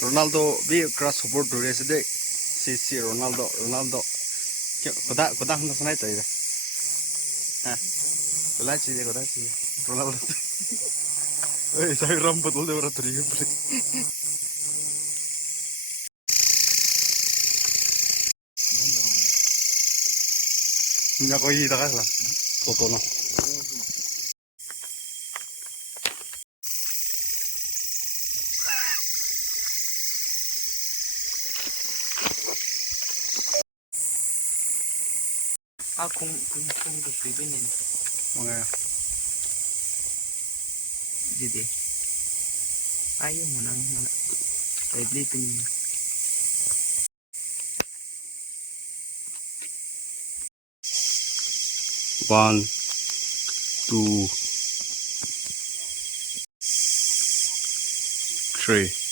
Ronaldo vi cross support do rese de si Ronaldo koda handa sanai chai ha kola chi Ronaldo oi sai ram botol de ora turi pre nya ko yi da ka la foto no kung pribinin mga jadi ayaw mo nang kaiblitin 1 2 3